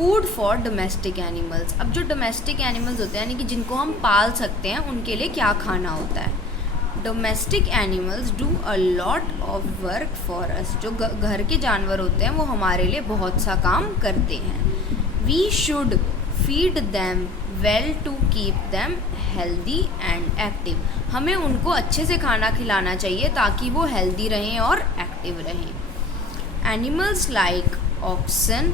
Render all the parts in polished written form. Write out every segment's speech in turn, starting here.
Food for domestic animals. अब जो domestic animals होते हैं यानी कि जिनको हम पाल सकते हैं उनके लिए क्या खाना होता है। Domestic animals do a lot of work for us. जो घर के जानवर होते हैं वो हमारे लिए बहुत सा काम करते हैं। We should feed them well to keep them healthy and active. हमें उनको अच्छे से खाना खिलाना चाहिए ताकि वो हेल्दी रहें और एक्टिव रहें। Animals like oxen,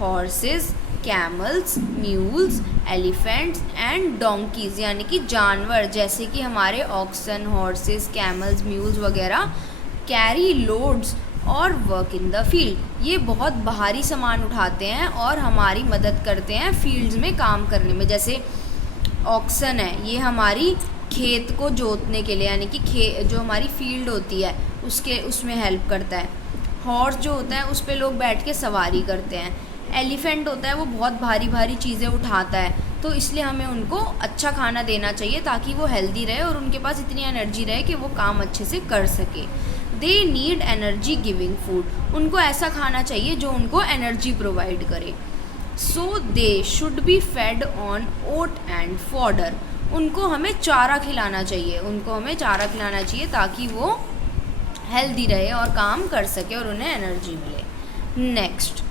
horses, camels, mules, elephants and donkeys, यानी कि जानवर जैसे कि हमारे ऑक्सन, हॉर्सेस, कैमल्स, म्यूल्स वगैरह कैरी लोड्स और वर्क इन द फील्ड। ये बहुत भारी सामान उठाते हैं और हमारी मदद करते हैं फील्ड्स में काम करने में। जैसे ऑक्सन है, ये हमारी खेत को जोतने के लिए यानी कि जो हमारी फील्ड होती है उसमें हेल्प करता है। हॉर्स जो होता है उस पर लोग बैठ के सवारी करते हैं। एलिफेंट होता है वो बहुत भारी भारी चीज़ें उठाता है, तो इसलिए हमें उनको अच्छा खाना देना चाहिए ताकि वो हेल्दी रहे और उनके पास इतनी एनर्जी रहे कि वो काम अच्छे से कर सके। They need energy giving food. उनको ऐसा खाना चाहिए जो उनको एनर्जी प्रोवाइड करे। So they should be fed on oat and fodder. उनको हमें चारा खिलाना चाहिए ताकि वो हेल्दी रहे और काम कर सके और उन्हें एनर्जी मिले। Next,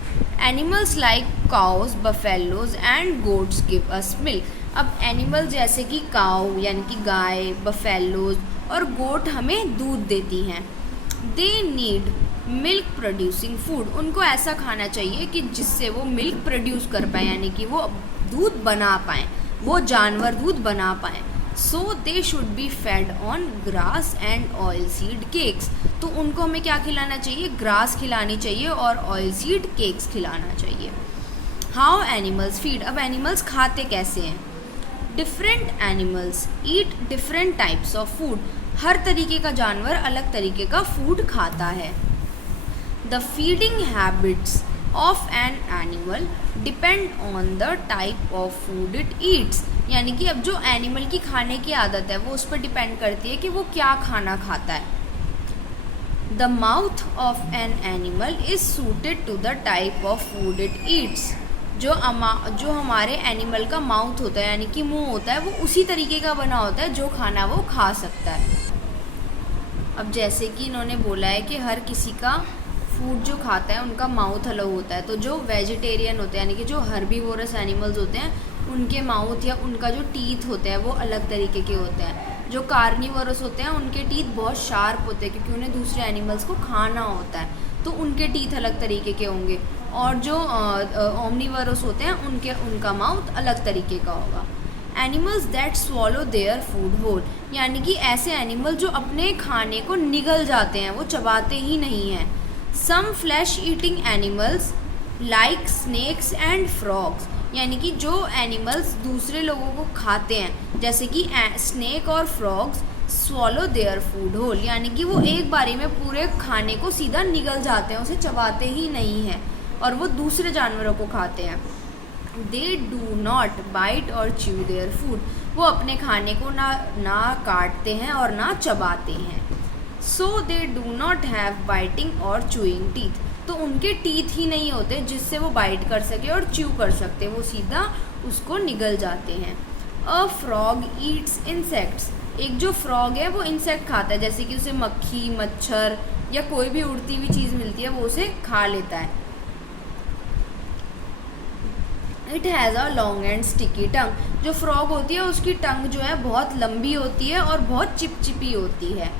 animals like cows, buffaloes and goats give us milk. अब एनिमल जैसे कि काऊ यानी कि गाय, बफेलोज और गोट हमें दूध देती हैं। They need milk producing food. उनको ऐसा खाना चाहिए कि जिससे वो मिल्क प्रोड्यूस कर पाएँ यानी कि वो दूध बना पाएँ, वो जानवर दूध बना पाएँ। So they should be fed on grass and oil seed cakes. तो उनको हमें क्या खिलाना चाहिए, ग्रास खिलानी चाहिए और ऑयल सीड केक्स खिलाना चाहिए। How animals feed. अब एनिमल्स खाते कैसे हैं। Different animals eat different types of food. हर तरीके का जानवर अलग तरीके का फूड खाता है। The feeding habits of an animal depend on the type of food it eats. यानी कि अब जो एनिमल की खाने की आदत है वो उस पर डिपेंड करती है कि वो क्या खाना खाता है। The mouth of an animal is suited to the type of food it eats. जो हमारे एनिमल का माउथ होता है यानी कि मुंह होता है वो उसी तरीके का बना होता है जो खाना वो खा सकता है। अब जैसे कि इन्होंने बोला है कि हर किसी का फूड जो खाता है उनका माउथ अलग होता है, तो जो वेजिटेरियन होते हैं यानी कि जो हर्बीवोरस एनिमल्स होते हैं उनके माउथ या उनका जो टीथ होते हैं वो अलग तरीके के होते हैं। जो कार्निवोरस होते हैं उनके टीथ बहुत शार्प होते हैं क्योंकि उन्हें दूसरे एनिमल्स को खाना होता है, तो उनके टीथ अलग तरीके के होंगे। और जो ओमनीवोरस होते हैं उनका माउथ अलग तरीके का होगा। Animals that swallow their food whole. यानी कि ऐसे एनिमल जो अपने खाने को निगल जाते हैं, वो चबाते ही नहीं हैं। Some flesh eating animals like snakes and frogs. यानी कि जो एनिमल्स दूसरे लोगों को खाते हैं जैसे कि स्नेक और frogs swallow their food whole. यानी कि वो एक बारी में पूरे खाने को सीधा निगल जाते हैं, उसे चबाते ही नहीं हैं और वो दूसरे जानवरों को खाते हैं। दे डू नॉट बाइट और च्यू देयर फूड। वो अपने खाने को ना काटते हैं और ना चबाते हैं। So they do not have biting or chewing teeth. तो उनके टीथ ही नहीं होते जिससे वो बाइट कर सके और च्यू कर सकते, वो सीधा उसको निगल जाते हैं। A frog Yeats insects. एक जो फ्रॉग है वो इंसेक्ट खाता है, जैसे कि उसे मक्खी, मच्छर या कोई भी उड़ती हुई चीज़ मिलती है वो उसे खा लेता है। It has a long and sticky tongue. जो फ्रॉग होती है उसकी टंग जो है बहुत लंबी होती है और बहुत चिपचिपी होती है।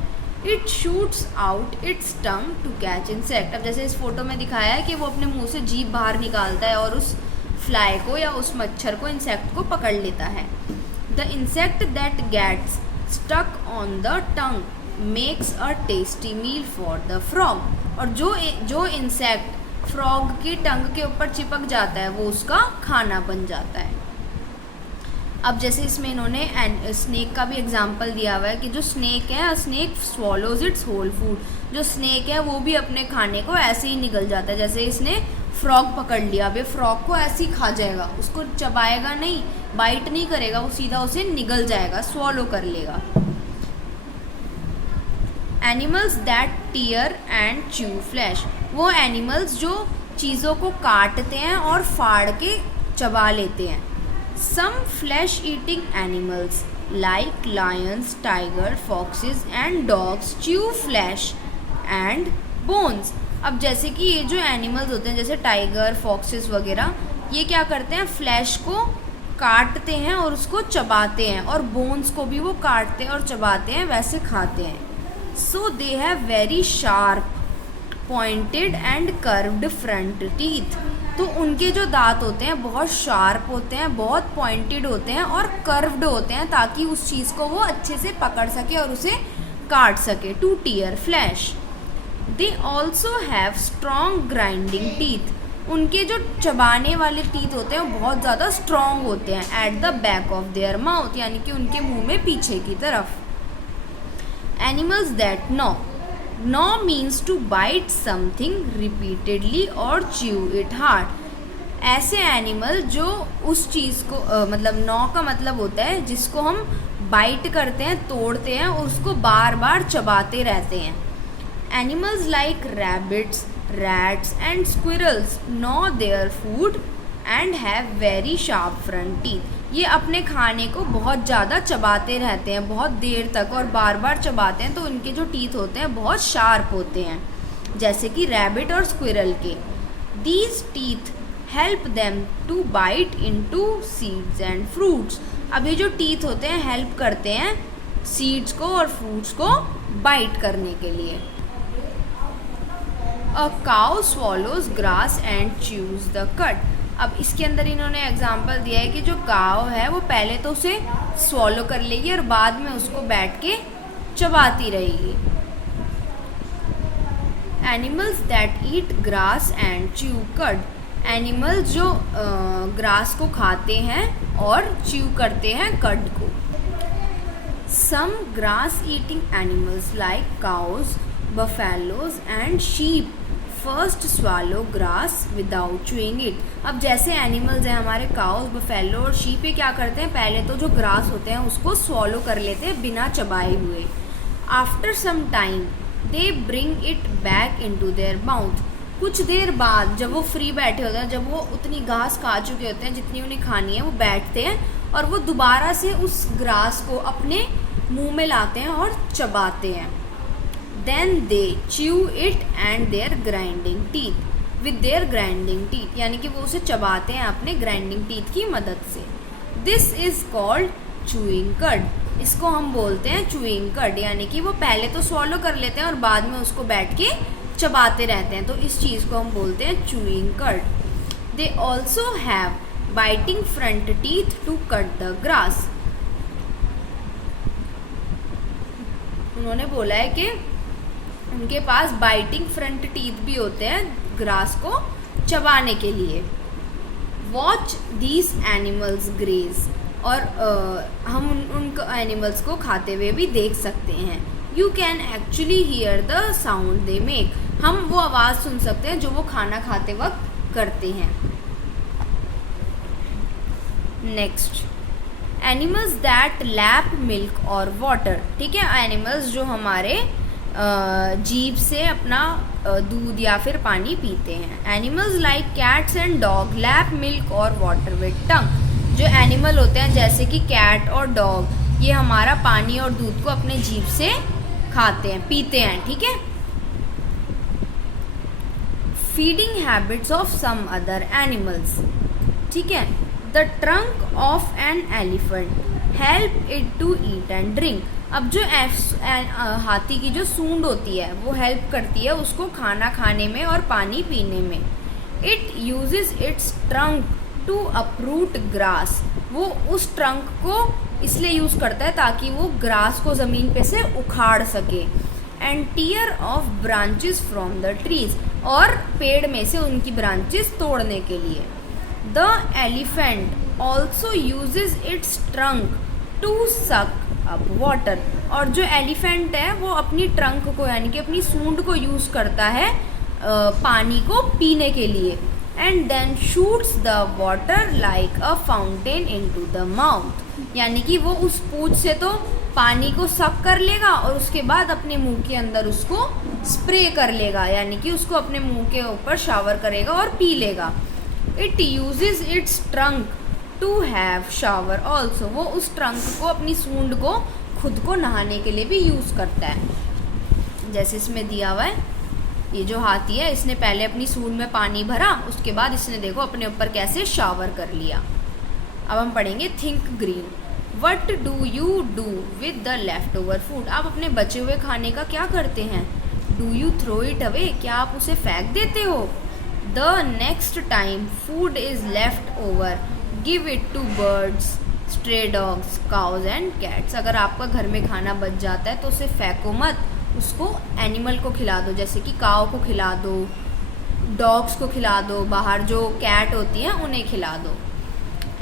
It shoots out its tongue to catch insect. अब जैसे इस फोटो में दिखाया है कि वो अपने मुंह से जीभ बाहर निकालता है और उस फ्लाई को या उस मच्छर को, इंसेक्ट को पकड़ लेता है। The insect that gets stuck on the tongue makes a tasty meal for the frog. और जो इंसेक्ट फ्रॉग की टंग के ऊपर चिपक जाता है वो उसका खाना बन जाता है। अब जैसे इसमें इन्होंने स्नेक का भी एग्जाम्पल दिया हुआ है कि जो स्नेक है, स्नेक स्वॉलोज इट्स होल फूड। जो स्नेक है वो भी अपने खाने को ऐसे ही निगल जाता है। जैसे इसने फ्रॉग पकड़ लिया, अब ये फ्रॉग को ऐसे ही खा जाएगा, उसको चबाएगा नहीं, बाइट नहीं करेगा, वो सीधा उसे निगल जाएगा, स्वॉलो कर लेगा। Animals that tear and chew flesh. वो एनिमल्स जो चीज़ों को काटते हैं और फाड़ के चबा लेते हैं। Some flesh eating animals like lions, tiger, foxes and dogs chew flesh and bones. अब जैसे कि ये जो एनिमल्स होते हैं जैसे टाइगर, फॉक्सेस वगैरह, ये क्या करते हैं, फ्लैश को काटते हैं और उसको चबाते हैं, और बोन्स को भी वो काटते हैं और चबाते हैं, वैसे खाते हैं। So they have very sharp pointed and curved front teeth. तो उनके जो दांत होते हैं बहुत शार्प होते हैं, बहुत पॉइंटेड होते हैं और कर्व्ड होते हैं, ताकि उस चीज़ को वो अच्छे से पकड़ सके और उसे काट सके, to tear flesh. They also have strong grinding teeth. उनके जो चबाने वाले टीथ होते हैं वो बहुत ज़्यादा स्ट्रॉन्ग होते हैं at the back of their mouth, यानी कि उनके मुंह में पीछे की तरफ। Animals that gnaw means to bite something repeatedly और च्यू इट हार्ड। ऐसे एनिमल जो उस चीज़ को मतलब नॉ का मतलब होता है जिसको हम बाइट करते हैं, तोड़ते हैं और उसको बार बार चबाते रहते हैं। Animals like rabbits, rats and squirrels gnaw their food and have very sharp front teeth। ये अपने खाने को बहुत ज़्यादा चबाते रहते हैं बहुत देर तक और बार बार चबाते हैं, तो उनके जो टीथ होते हैं बहुत शार्प होते हैं, जैसे कि रैबिट और स्क्विरल के। These teeth help them to bite into seeds and fruits। अब ये जो टीथ होते हैं हेल्प करते हैं सीड्स को और फ्रूट्स को बाइट करने के लिए। A cow swallows grass and chews the cud। अब इसके अंदर इन्होंने एग्जाम्पल दिया है कि जो काव है वो पहले तो उसे स्वॉलो कर लेगी और बाद में उसको बैठ के चबाती रहेगी। Animals that eat grass and chew cud. Animal जो ग्रास को खाते हैं और च्यू करते हैं कड को। Some grass eating animals like cows, buffaloes and sheep first swallow grass without chewing it. अब जैसे एनिमल्स हैं हमारे काउस, बफेलो और शीप, ये क्या करते हैं, पहले तो जो ग्रास होते हैं उसको स्वॉलो कर लेते हैं बिना चबाए हुए। After some time they bring it back into their mouth. कुछ देर बाद जब वो फ्री बैठे होते हैं, जब वो उतनी घास खा चुके होते हैं जितनी उन्हें खानी है, वो बैठते हैं और वो दोबारा से उस ग्रास को अपने मुंह में लाते हैं और चबाते हैं। Then they chew it and their grinding teeth, with their grinding teeth, यानी कि वो उसे चबाते हैं अपने grinding teeth की मदद से। This is called chewing cud। इसको हम बोलते हैं chewing cud, यानी कि वो पहले तो swallow कर लेते हैं और बाद में उसको बैठ के चबाते रहते हैं, तो इस चीज़ को हम बोलते हैं chewing cud। They also have biting front teeth to cut the grass। उन्होंने बोला है कि उनके पास बाइटिंग फ्रंट टीथ भी होते हैं ग्रास को चबाने के लिए। Watch these animals graze. और हम उन एनिमल्स को खाते हुए भी देख सकते हैं। You can actually here the sound they make. हम वो आवाज़ सुन सकते हैं जो वो खाना खाते वक्त करते हैं। Next, animals that lap milk और वाटर। ठीक है, एनिमल्स जो हमारे जीभ से अपना दूध या फिर पानी पीते हैं। Animals like cats and dog lap milk और वाटर विद टंग। जो एनिमल होते हैं जैसे कि कैट और डॉग, ये हमारा पानी और दूध को अपने जीभ से खाते हैं, पीते हैं। ठीक है। Feeding habits of some other animals. ठीक है। The trunk of an elephant help it to eat and drink. अब जो हाथी की जो सूंड होती है वो हेल्प करती है उसको खाना खाने में और पानी पीने में। It uses its trunk to uproot grass. वो उस ट्रंक को इसलिए यूज़ करता है ताकि वो ग्रास को ज़मीन पे से उखाड़ सके। And tear off branches from the trees. और पेड़ में से उनकी ब्रांचेस तोड़ने के लिए। The elephant also uses its trunk to suck up water. और जो एलिफेंट है वो अपनी ट्रंक को यानी कि अपनी सूंड को यूज़ करता है पानी को पीने के लिए। And then shoots the water like a fountain into the mouth. यानी कि वो उस पूंछ से तो पानी को सक कर लेगा और उसके बाद अपने मुंह के अंदर उसको स्प्रे कर लेगा, यानी कि उसको अपने मुंह के ऊपर शावर करेगा और पी लेगा। It uses its trunk to have shower also, वो उस ट्रंक को, अपनी सूंड को खुद को नहाने के लिए भी यूज़ करता है। जैसे इसमें दिया हुआ है, ये जो हाथी है इसने पहले अपनी सूंड में पानी भरा, उसके बाद इसने देखो अपने ऊपर कैसे शावर कर लिया। अब हम पढ़ेंगे think green. What do you do with the left over food, आप अपने बचे हुए खाने का क्या करते हैं? Do you throw it away, क्या आप उसे फेंक देते हो? The next time food is left over give it to birds, stray dogs, cows and cats, अगर आपका घर में खाना बच जाता है तो उसे फेंको मत, उसको एनिमल को खिला दो, जैसे कि काव को खिला दो, डॉग्स को खिला दो, बाहर जो कैट होती हैं उन्हें खिला दो।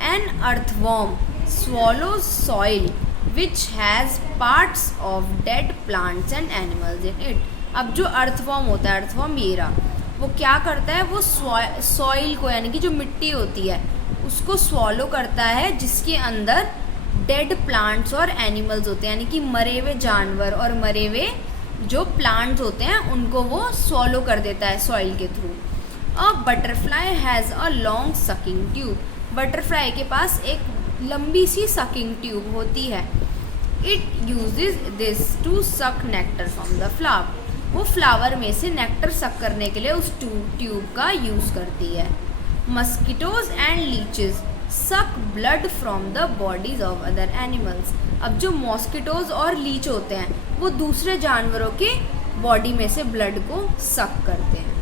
An earthworm swallows soil which has parts of dead plants and animals in it। अब जो अर्थवॉर्म होता है, अर्थवॉर्म ये रहा, वो क्या करता है, वो सॉइल को, यानी कि जो मिट्टी होती है उसको स्वॉलो करता है, जिसके अंदर डेड प्लांट्स और एनिमल्स होते हैं, यानी कि मरे हुए जानवर और मरे हुए जो प्लांट्स होते हैं उनको वो स्वॉलो कर देता है सॉइल के through. A butterfly has a long sucking tube, butterfly के पास एक लंबी सी सकिंग ट्यूब होती है। It uses this to suck nectar from the flower, वो फ्लावर में से नेक्टर सक करने के लिए उस ट्यूब का यूज़ करती है। मस्किटोज एंड लीचेस सक blood from the bodies of other animals, अब जो मॉस्किटोज और लीच होते हैं वो दूसरे जानवरों के बॉडी में से ब्लड को सक करते हैं।